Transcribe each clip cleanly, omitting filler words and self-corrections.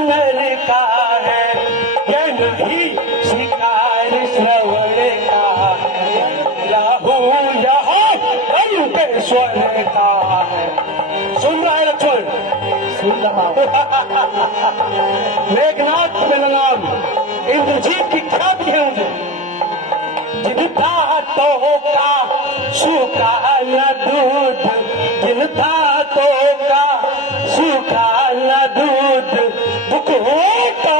नर का है यह नहीं शिकार श्रवण का है, राहु यहाँ लंकेश्वर का है। सुन रहा है लक्ष्मण? सुन रहा हूं। मेघनाथ मेरा नाम, इंद्रजीत की ख्याति है मुझे। जिन दांतों का सूखा न दूध, जिन दांतों का सूखा न दूध, दुख होता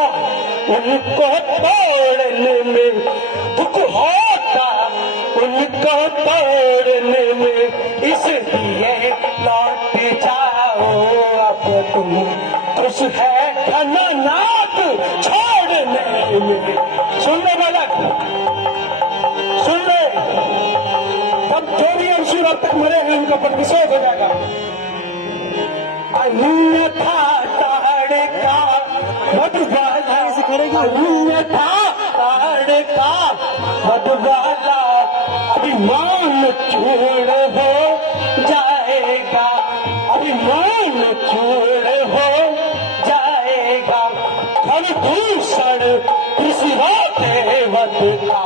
उनको तोड़ने में, दुख होता उनको तोड़ने में। इसलिए लौट जाओ अब तुम, खुश है घननाद छोड़ने में। सुन ले बालक, सुन ले, तब जो भी अंशुर अब तक मरे हैं उनका प्रतिशोध हो जाएगा। अन्यथा ताड़का मधुबाला, अन्यथा ताड़का मधुबाला, अभिमान चूर हो जाएगा, अभिमान चूर हो जाएगा। धन दूषण देवत का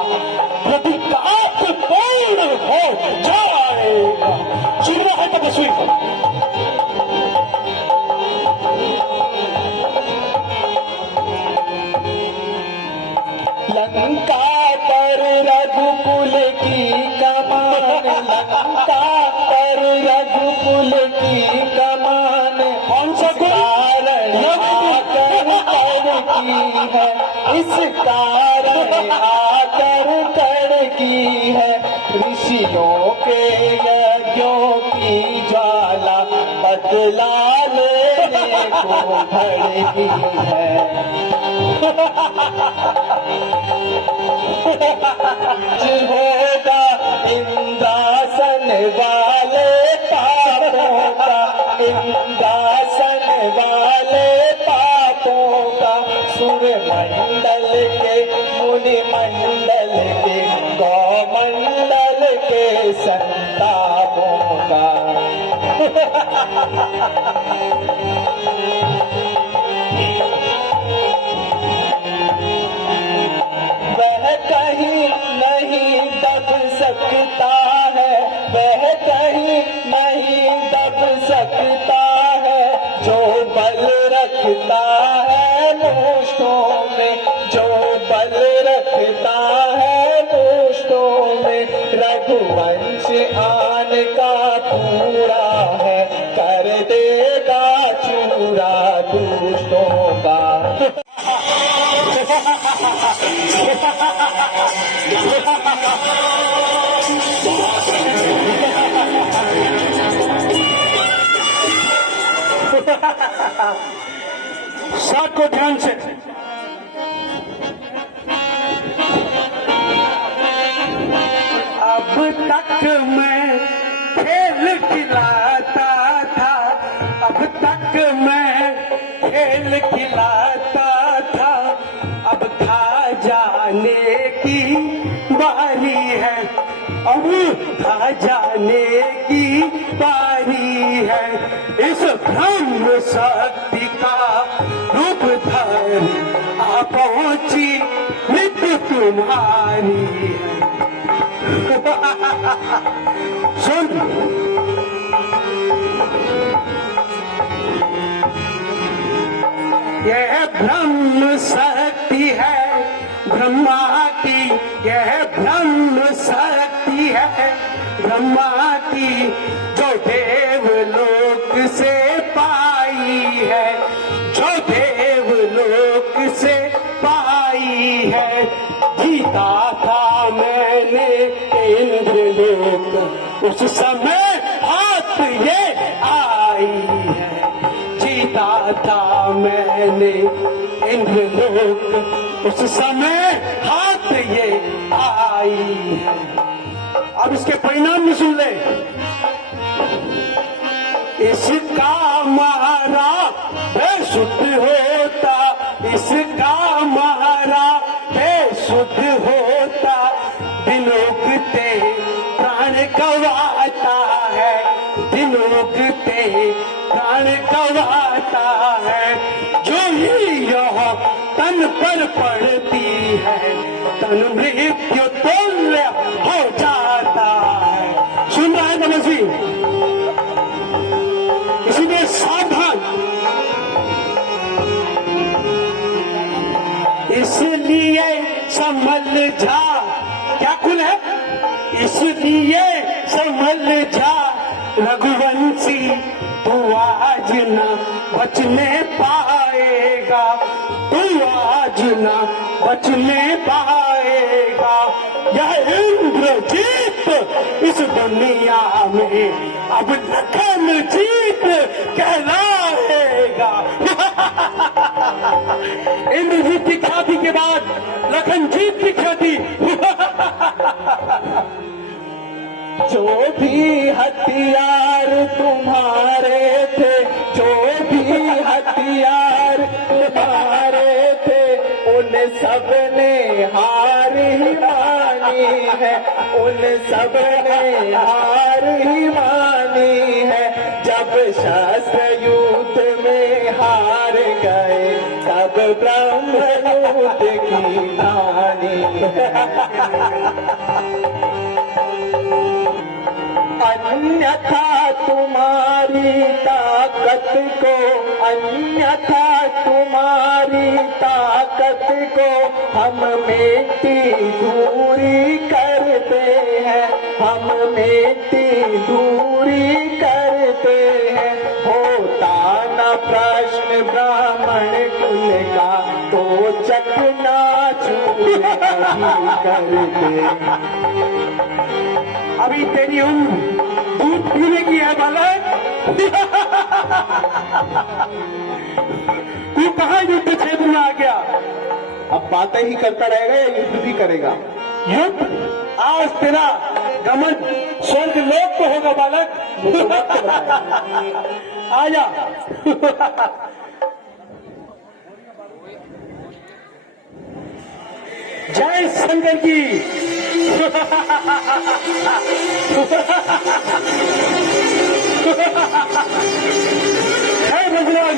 प्रतिकाप पूर्ण हो जाएगा। सुन रहा है तपस्वी? लंका पर रघुकुल की कमान, लंका पर रघुकुल की कमान, कौन सा कारण आकर की है, इस कारण आकर कर की है। ऋषियों के यज्ञों की ज्वाला बदला लेने को भड़की है। होगा इंद्रासन वाले पापों का, इंद्रासन वाले पापों का, सूर्य मंडल के, मुनि मंडल के, गौ मंडल के संतापों का। वह कहीं नहीं दब सकता है, वह कहीं नहीं दब सकता है, जो बल रखता है मुष्टों में, जो बल रखता है मुष्टों में। रघुवंश आन का पूरा है, कर देगा चूरा दुष्टों का। साथ को ध्यान से, अब तक मैं खेल खिलाता था, अब तक मैं खेल खिलाता था, अब खा जाने की बारी है, अब खा जाने की बारी है। इस ब्रह्म शक्ति का रूप धर आ पहुंची मृत्यु तुम्हारी है। सुन, यह ब्रह्म शक्ति है ब्रह्मा की, यह ब्रह्म शक्ति है ब्रह्मा की, जो देवलोक से पाई है, जो देवलोक से पाई है। जीता था मैंने इंद्रलोक, उस समय हाथ ये आई है। जीता था मैंने इंद्रलोक, उस समय हाथ ये आई है। अब इसके परिणाम भी सुन ले। इसका महारा बेशुद्ध होता, इसका महारा बेशुद्ध होता, दिन उगते प्राण गवाता है, दिन उगते प्राण गवाता है। जो ही यह तन पर पड़ती है, तन मृत्यु तुल्य हो जाता है। सुन रहा है नमस्वी? इसलिए सावधान। इसलिए संभल जा, क्या खुल है? इसलिए संभल जा रघुवंशी, तू आज न बचने पाएगा, तू आज न बचने पाएगा। यह इंद्रजीत इस दुनिया में अब लखन जीत कहलाएगा। इंद्रजीत की ख्याति के बाद लखन जीत की ख्याति। जो भी हथियार तुम्हारे थे, जो भी हथियार तुम्हारे थे, उन सब ने हार ही मानी है, उन सब ने हार ही मानी है। जब शास्त्र युद्ध में हार गए, तब ब्रह्म युद्ध की हानि है। अन्यथा तुम्हारी ताकत को, अन्यथा तुम्हारी ताकत को हम मिट्टी दूरी करते हैं, हम मिट्टी दूरी करते हैं। होता न प्रश्न ब्राह्मण कुल का, तो चकनाचूर नहीं करते। अभी तेरी उम्र दूध पीने की है बालक। तू कहाँ युद्ध क्षेत्र में आ गया? अब बातें ही करता रहेगा या युद्ध भी करेगा? युद्ध? आज तेरा गमन स्वर्ग लोक को होगा बालक। आजा। जय शंकर की। है भगवान,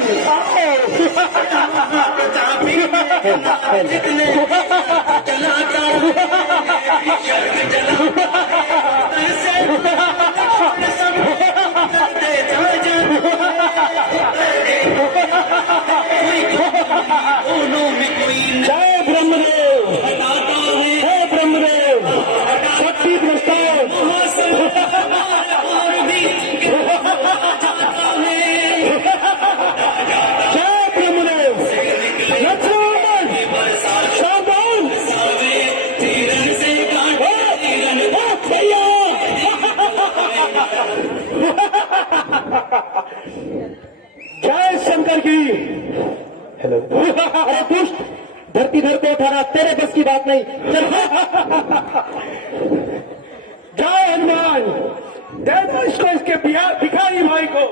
जय ब्रह्मदेव, जय ब्रह्मदेव, शक्ति प्रस्ताव। जय ब्रह्मदेव, लक्ष्मण सावधान। भैया जय शंकर की। हेलो। अरे दुष्ट, धरती धर को उठाना तेरे बस की बात नहीं। चल। जय हनुमान, दे दो इसको, इसके भिखारी भाई को।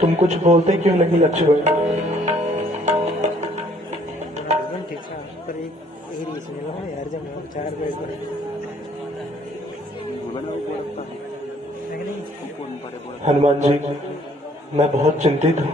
तुम कुछ बोलते क्यों नहीं लक्ष्मण? हनुमान जी, मैं बहुत चिंतित हूँ।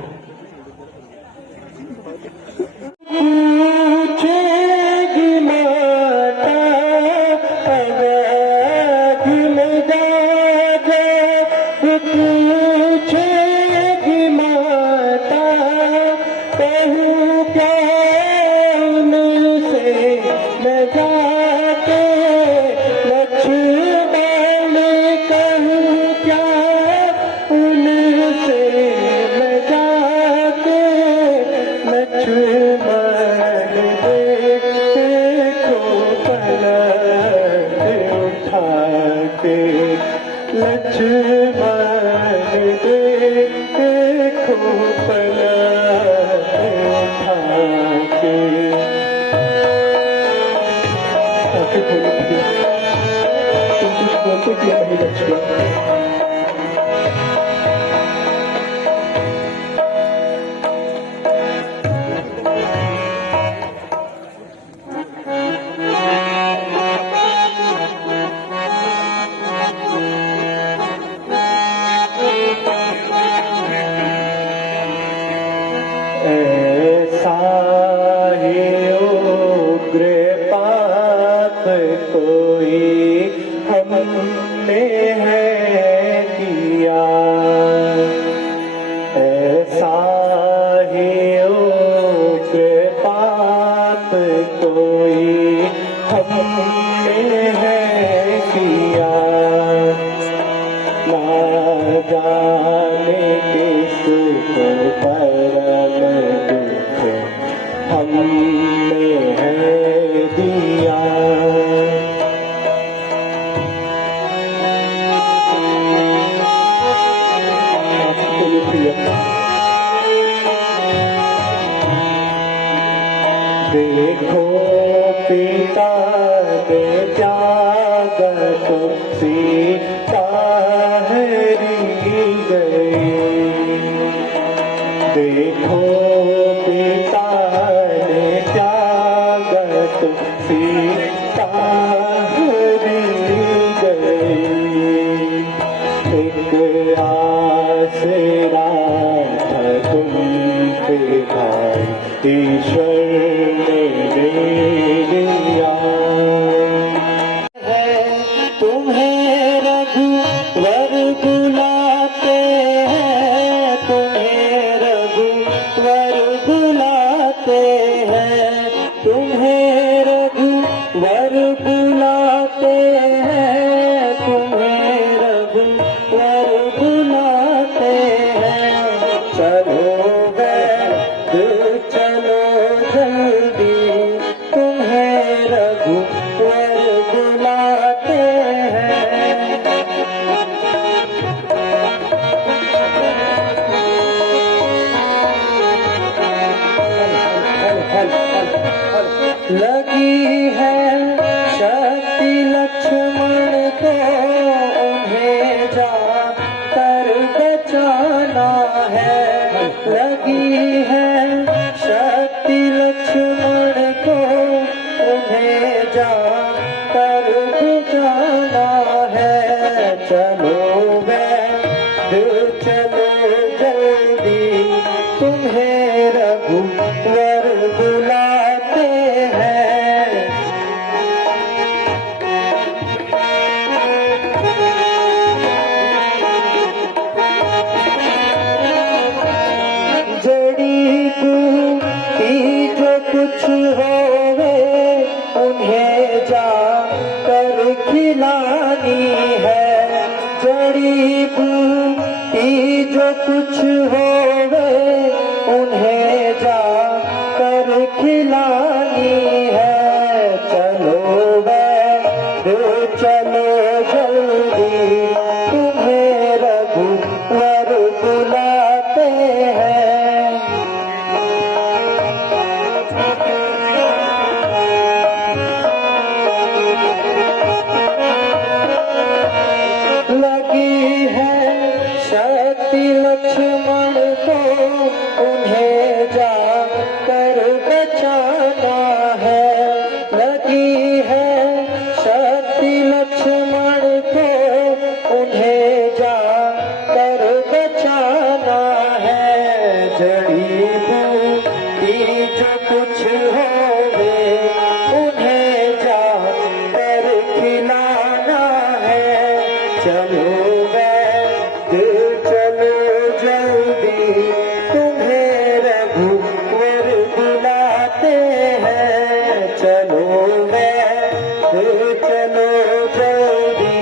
पाप कोई हमने है किया, ना जाने किसको परम दुख हमने है दिया। देखो पिता ने त्याग तो सीता हरी गई, देखो पिता ने त्याग तो सीता हरी गई। एक आसरा था तुम पे भाई, ईश्वर ने दे दिया है। तुम्हें रघुवर बुलाते हैं, तुम्हें रघुवर बुलाते हैं, तुम्हें रघुवर बुलाते हैं, तुम्हें रघुवर बुलाते हैं। चलो चलो जल्दी, तुम्हें रघुवर बुलाते हैं। लगी है शक्ति लक्ष्मण को, उन्हें जाकर बचाना है। लगी है शक्ति लक्ष्मण को, उन्हें जाकर बचाना है। चलो वैद्य चलो जल्दी, तुम्हें रघुवर बुलाते हैं। जड़ी बूटी जो कुछ होवे, उन्हें जाकर खिलानी है। जड़ी बूटी जो कुछ होवे, उन्हें जाकर खिलानी है। चलो वैद्य चलो जल्दी, तुम्हें रघुवर बुलाते हैं। लगी है शक्ति लक्ष्मण को, उन्हें जाकर बचाना है। लगी है शक्ति लक्ष्मण को, उन्हें जाकर बचाना है। जड़ी बूटी जो कुछ होवे, उन्हें जाकर खिलाना है। चलो वैद्य चलो जल्दी, तुम्हें रघुवर बुलाते हैं। चलो वैद्य चलो जल्दी,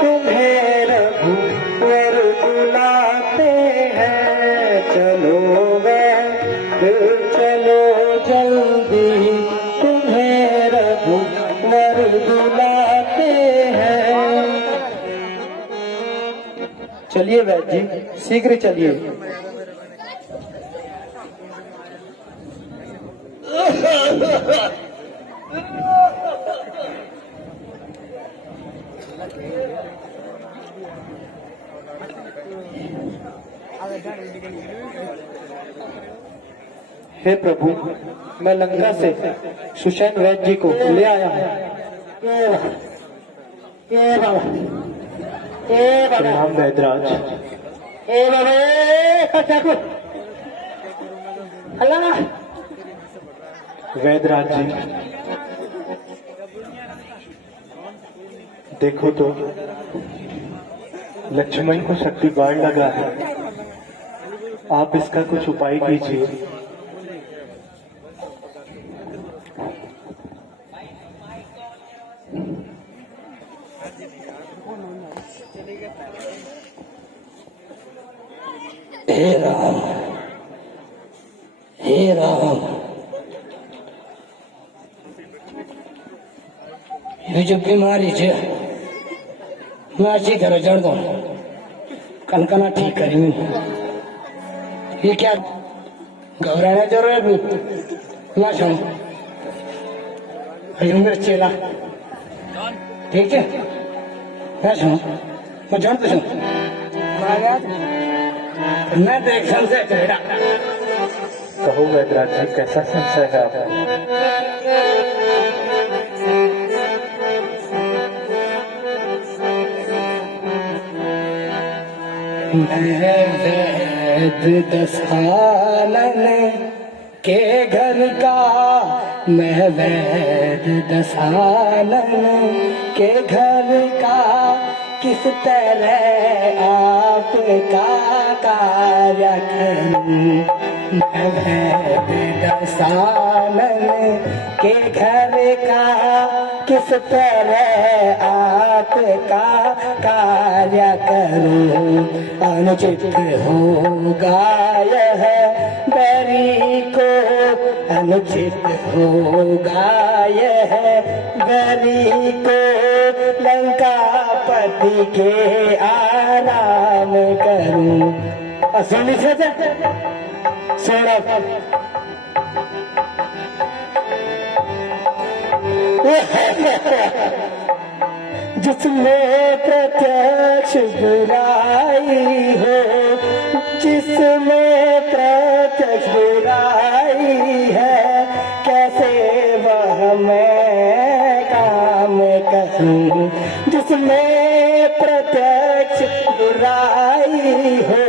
तुम्हें रघुवर बुलाते हैं। चलो वैद्य चलो जल्दी, तुम्हें रघुवर बुलाते हैं। चलिए वैद्य जी, शीघ्र चलिए। हे प्रभु, मैं लंका से सुषैण वैद्य जी को ले आया हूँ। प्रणाम वैद्यराज। वैद्यराज जी, देखो तो लक्ष्मण को शक्ति बाढ़ लगा है, आप इसका कुछ उपाय कीजिए। हे राम, हे राम, ये जो बीमारी है मैं अच्छी तरह जड़ दू कनकना ठीक करी ये क्या घबराने जरूरत नहीं ना सुन मेरा चेला ठीक है ना सुन मैं जानता सुन मैं तो एक संशय चेहरा कहो वैद्यराज जी, कैसा संशय है आपको? मैं वैद दसानन के घर का, मैं वैद दसानन के घर का किस तरह आपका कार्य करूं। मैं वैद दसानन के घर का किस तरह आपका कार्य करूं। अनुचित होगा यह बैरी को, अनुचित होगा यह बैरी को, लंकापति के आराम करूं। सुनी से सोना जिसमें प्रत्यक्ष बुराई हो, जिसमें प्रत्यक्ष बुराई है, कैसे वह मैं काम करूं। जिसमें प्रत्यक्ष बुराई हो,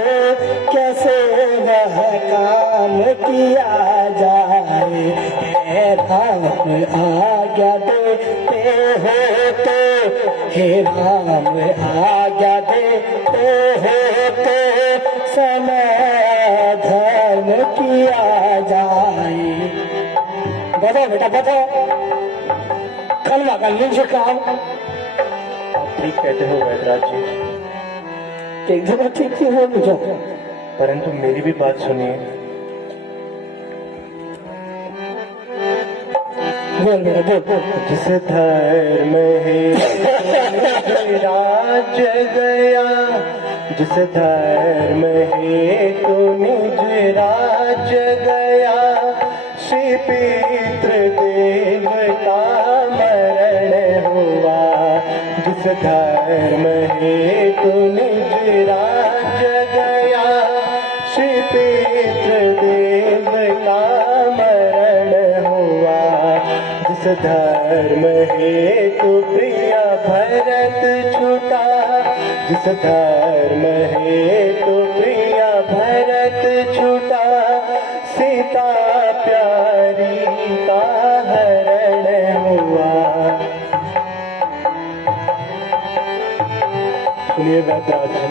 कैसे वह काम किया जाए। हे राम आज्ञा देते हो तो, हे राम आज्ञा देते हो तो, समय धर्म किया जाए। बताओ बेटा बताओ, कलमा का निज काम। आप ठीक कहते हो वैद्यराज जी, एक जगह ठीक ही हो मुझे, परंतु मेरी भी बात सुनिए। बोल बेटा बोल बोल। जिस धर्म है राज गया, जिस धर्म है तू निज राज गया, श्री पितृदेव का मरण हुआ। जिस धर्म है तू निज राज गया, श्री पितृदेव का मरण हुआ। जिस धर्म है तू प्रिया भरत छूटा, जिस धर्म है तू प्रिया भरत छूटा, सीता प्यारी का हरण हुआ। सुनिए वैद्यराज जी,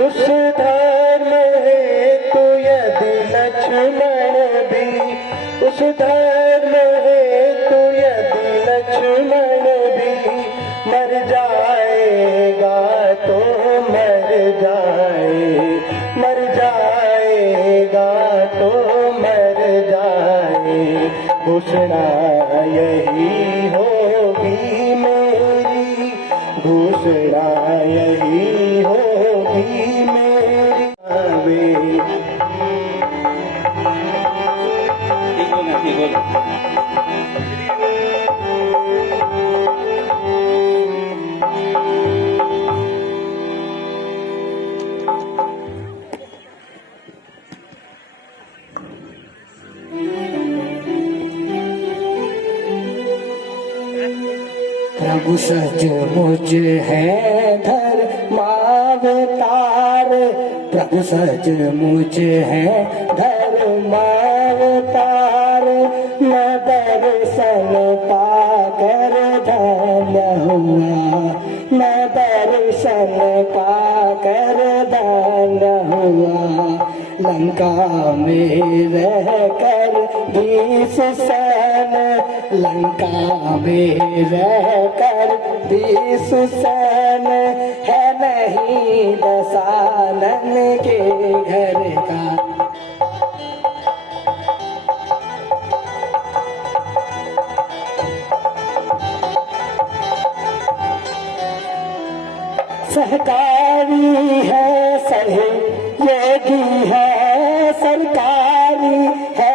उस धर्म है तो यदि लक्ष्मण भी, उस धर्म है तो यदि लक्ष्मण भी मर जाएगा तो मर जाए, मर जाएगा तो मर जाए। घोषणा यही होगी मेरी, घोषणा यही होगी मेरी। प्रभु सचमुच है धर्मावतार, प्रभु सचमुच है धर्मावतार। मैं दर्शन पाकर धन्य हुआ, मैं दर्शन पाकर धन्य हुआ। लंका में रहकर 20 सैन हुसैन लंका में रहकर भी सुसैन है नहीं दसानन के घर का। सहकारी है सहयोगी है सरकारी है।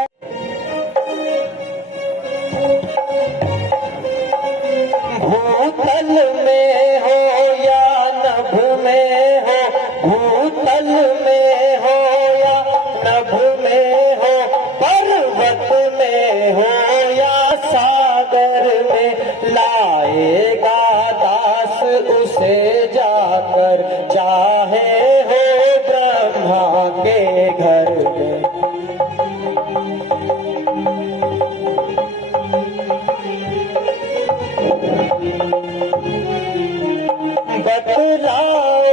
भूतल में हो या नभ में हो, भूतल में हो या नभ में हो, पर्वत में हो या सागर में, लाएगा दास उसे जाकर, चाहे हो ब्रह्मा के घर में। बतलाओ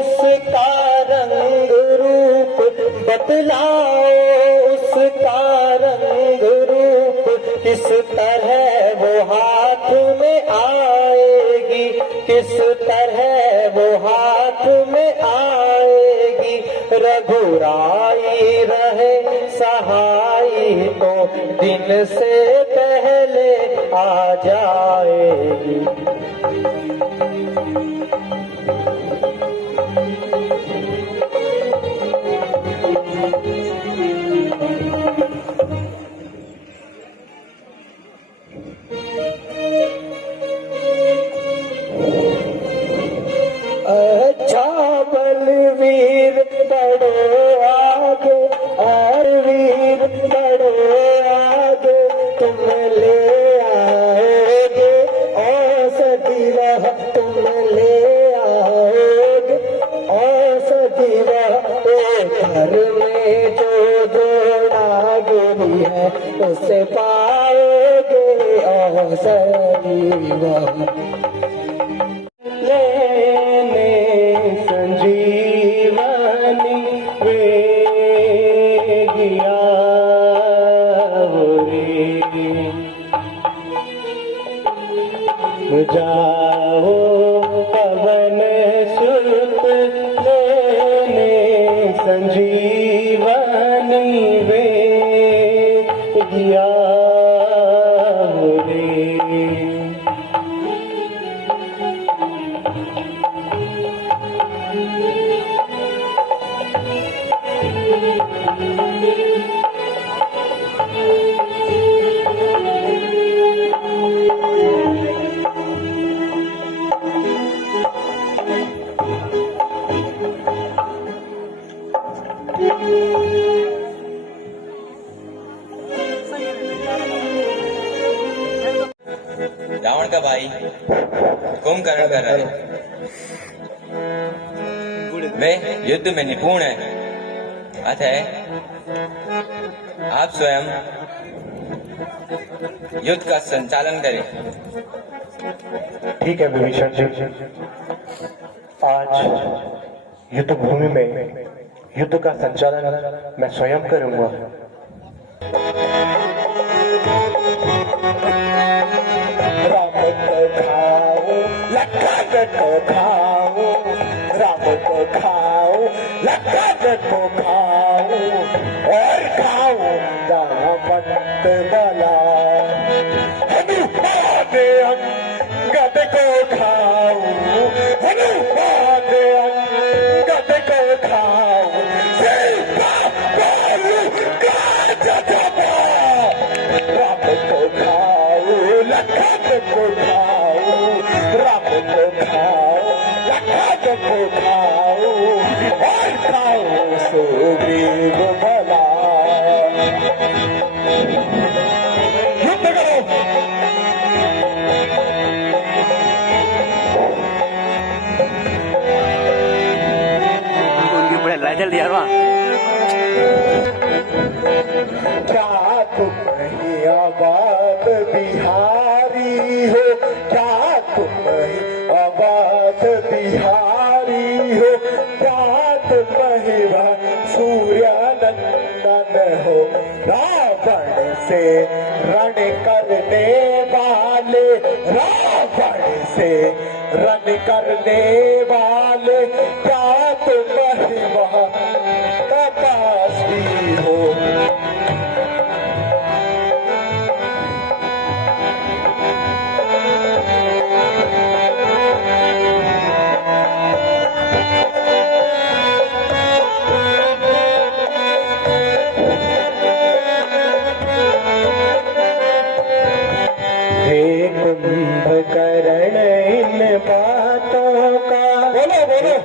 उसका रंग रूप, बतलाओ उसका रंग रूप, किस तरह वो हाथ में आएगी, किस तरह वो हाथ में आएगी। रघुराई रहे सहाई तो दिन से पहले आ जाएगी। अच्छा बलवीर बढ़ो आगे, और वीर बढ़ो आगे, तुम ले आओगे औषधि वह, तुम ले आओगे औषधि वह। घर में जो जोड़ा गिरी है उसे पाओगे औषधि वह। लेने संजीवनी वे गिया हो रे, जाओ पवन सुत लेने संजीवनी वे गिया हो रे। रावण का भाई कुंभकर्ण कर रहे, वे युद्ध में निपुण है, अतः आप स्वयं युद्ध का संचालन करें। ठीक है विभीषण जी, आज युद्ध भूमि में युद्ध का संचालन मैं स्वयं करूंगा। राम को खाओ लखन को खाओ, राम को खाओ लखन को खाओ, और खाओ दामंत बला। हनुमान अंगद को खाओ, हनुमान अंगद को खाओ, सीता बोलू काज जपा। राम को खाओ लखन को खाओ, राम को खाओ लखन को खाओ, और खाओ सुग्रीव बला। युद्ध करो। उनकी बड़े लाई जल्दी यार वहाँ क्या तुम ही आबाद बिहारी हो, क्या तुम ही आबाद बिहारी हो, क्या तुम ही सूर्य नंदन हो रावण से रण करने वाले, रावण से रण करने वाले, क्या तुम महिमा तपस्वी हो। कुंभकर्ण इन बातों का,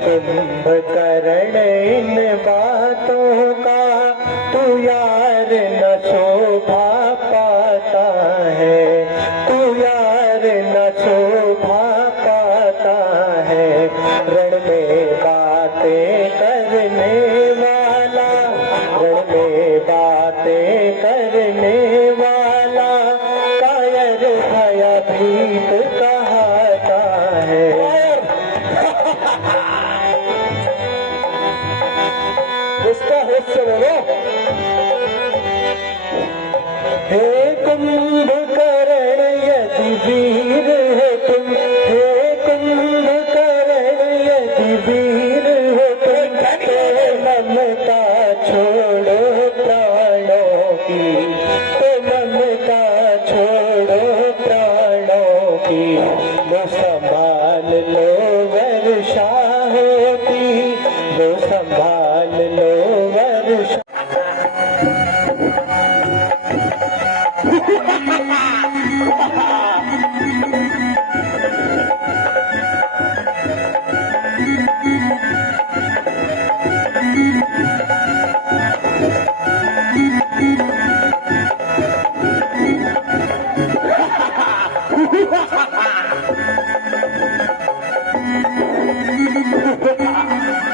कुंभकर्ण इन बातों का, तू यार न शोभा पाता है, तू यार न शोभा पाता है। रण में बातें करने वाला, रण में बातें करने वाला, कायर भयभीत कहता है। उसका होश से बोलो। हे कुंभकर्ण यदि वीर हो तुम, हे कुंभकर्ण यदि वीर हो तुम, तो ममता छोड़ो प्राणों की, तो ममता छोड़ो प्राणों की। वो संभाल लो वर्षा होती, वो संभाल लो वर्षा।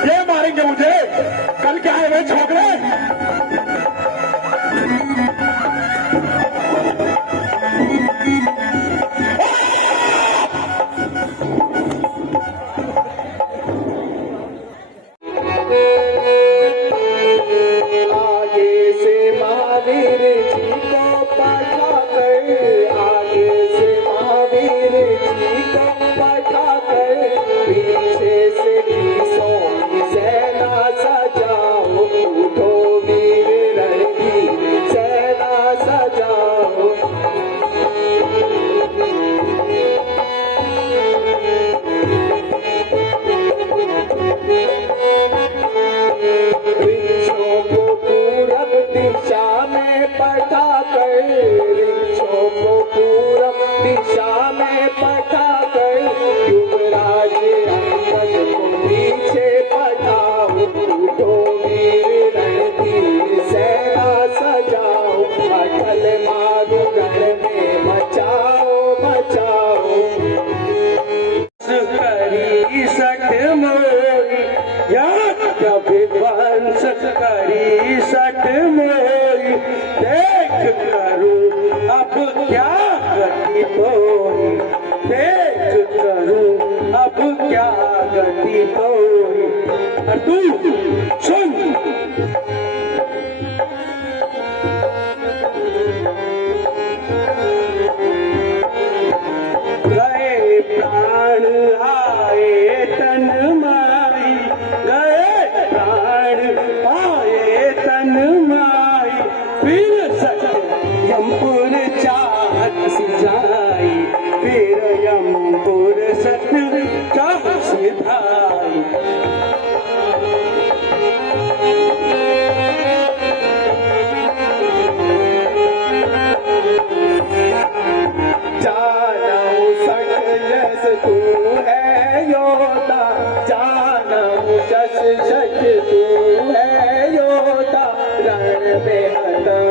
ये मारेंगे मुझे, कल क्या है वे छोकरे। आगे से महावीर जी को पठाकर, आगे से महावीर जी को पठाकर, पीछे से बीसों की सेना सजाओ, उठो वीर रण की सेना सजाओ। वृक्षों को पूरब दिशा में पठाकर, वृक्षों को पूरब दिशा में पठाकर, युवराज अंगद को पीछे पठाओ, उठो वीर रण की सेना सजाओ, अटल मारू रण में मचाओ मचाओ। करी सट मोरी या विध्वंस करी सट मोरी, देख करूं अब क्या गति तोरी, देख करूं अब क्या गति तोरी। और तू सुन, गए प्राण आए तन माई, गए प्राण आए तन माई, फिर यमपुर चाहत सिजाई, फिर यमपुर सत्य चाहत सिधाई। जानऊ सकलस तू है योद्धा, जानऊ शस शस तू है योद्धा, रण में हतम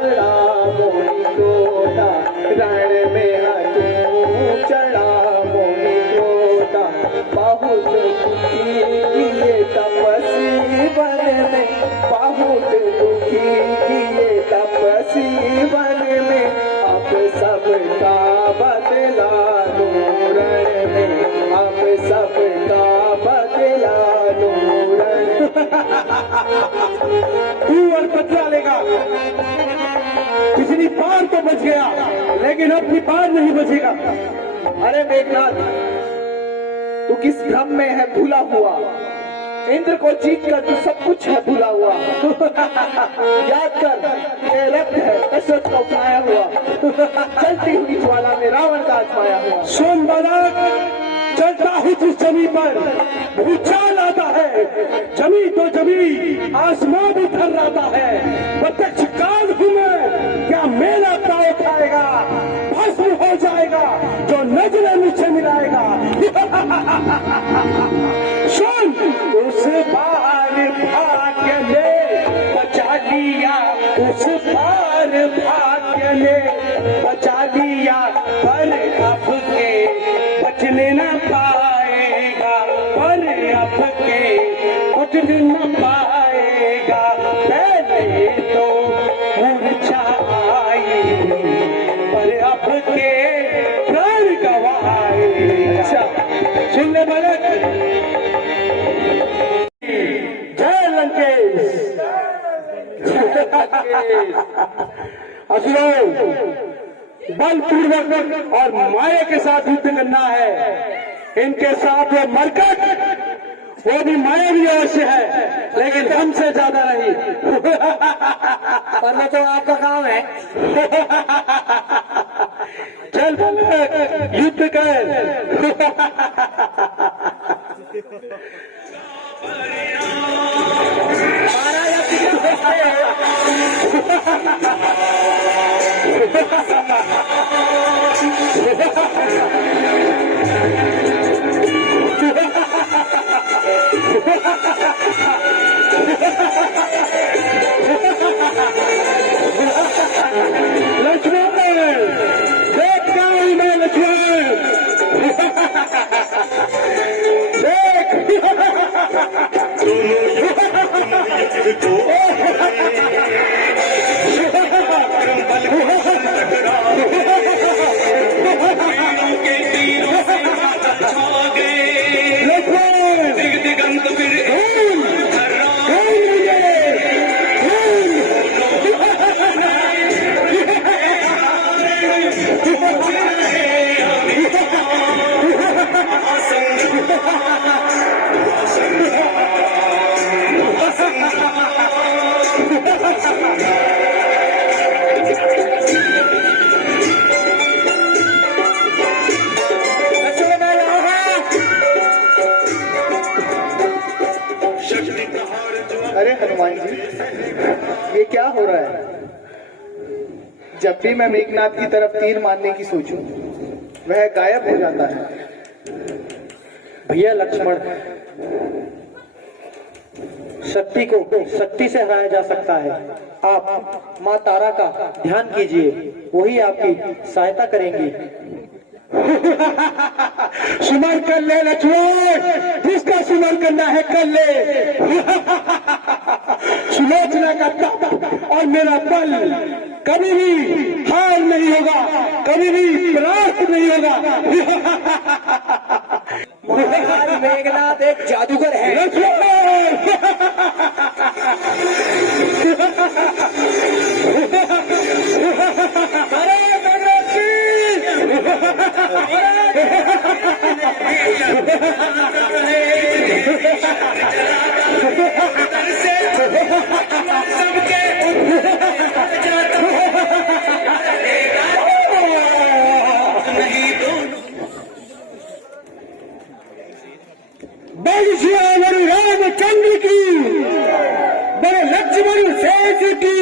चढ़ा मोहि क्रोधा, रण में हतम चढ़ा मोहि क्रोधा। बहुत दुखी किए तपस्वी वन में, बहुत दुखी किए तपस्वी वन में, अब सबका बदला लूं रण में, अब सबका बदला लूं रण। तू और बदला लेगा। पिछली बार तो बच गया, लेकिन अब की बार नहीं बचेगा। अरे मेघनाथ, तू किस भ्रम में है भूला हुआ? इंद्र को जीत कर तू सब कुछ है भूला हुआ। याद कर, ये रक्त है दशरथ का अपनाया हुआ, चलती हुई ज्वाला में रावण का आजमाया हुआ। सुन बालक, चलता हूँ जिस जमी पर भूचाल आता है, जमी तो जमी आसमान भी थर्राता है। प्रत्यक्ष काल हूँ मैं, क्या मेरा ताव खाएगा? भस्म हो जाएगा जो नजर नीचे मिलाएगा। सुन, उस पार भाग्य ने बचा लिया, उस पार भाग्य ने बचा लिया, पर अब के बचने न पाएगा, पर अब के बचने न पाएगा। पहले तो मूर्छा आई, पर अब के प्राण गवाएगा। सुन ले बालक, जय लंकेश। असुरों, बलपूर्वक और माया के साथ युद्ध करना है। इनके साथ वो मरकट, वो भी मायावी अवश्य है, लेकिन हमसे ज्यादा नहीं। पर तो आपका काम है। चल बालक, युद्ध कर। लक्ष्मण, देख क्या हूं मैं लक्ष्मण, देख। अरे हनुमान जी, ये क्या हो रहा है? जब भी मैं मेघनाथ की तरफ तीर मारने की सोचूं, वह गायब हो जाता है। भैया लक्ष्मण, शक्ति को शक्ति से हराया जा सकता है। आप माँ तारा का ध्यान कीजिए, वही आपकी सहायता करेंगी। सुमन कर ले लक्ष्मण, जिसका सुमन करना है कर ले। सुलोचना का तप और मेरा बल कभी भी हार नहीं होगा, कभी भी परास्त नहीं होगा। मेघनाथ एक जादूगर है। बड़ी श्यामणि रामचंद्र की, बड़े लक्ष्मण शेष की।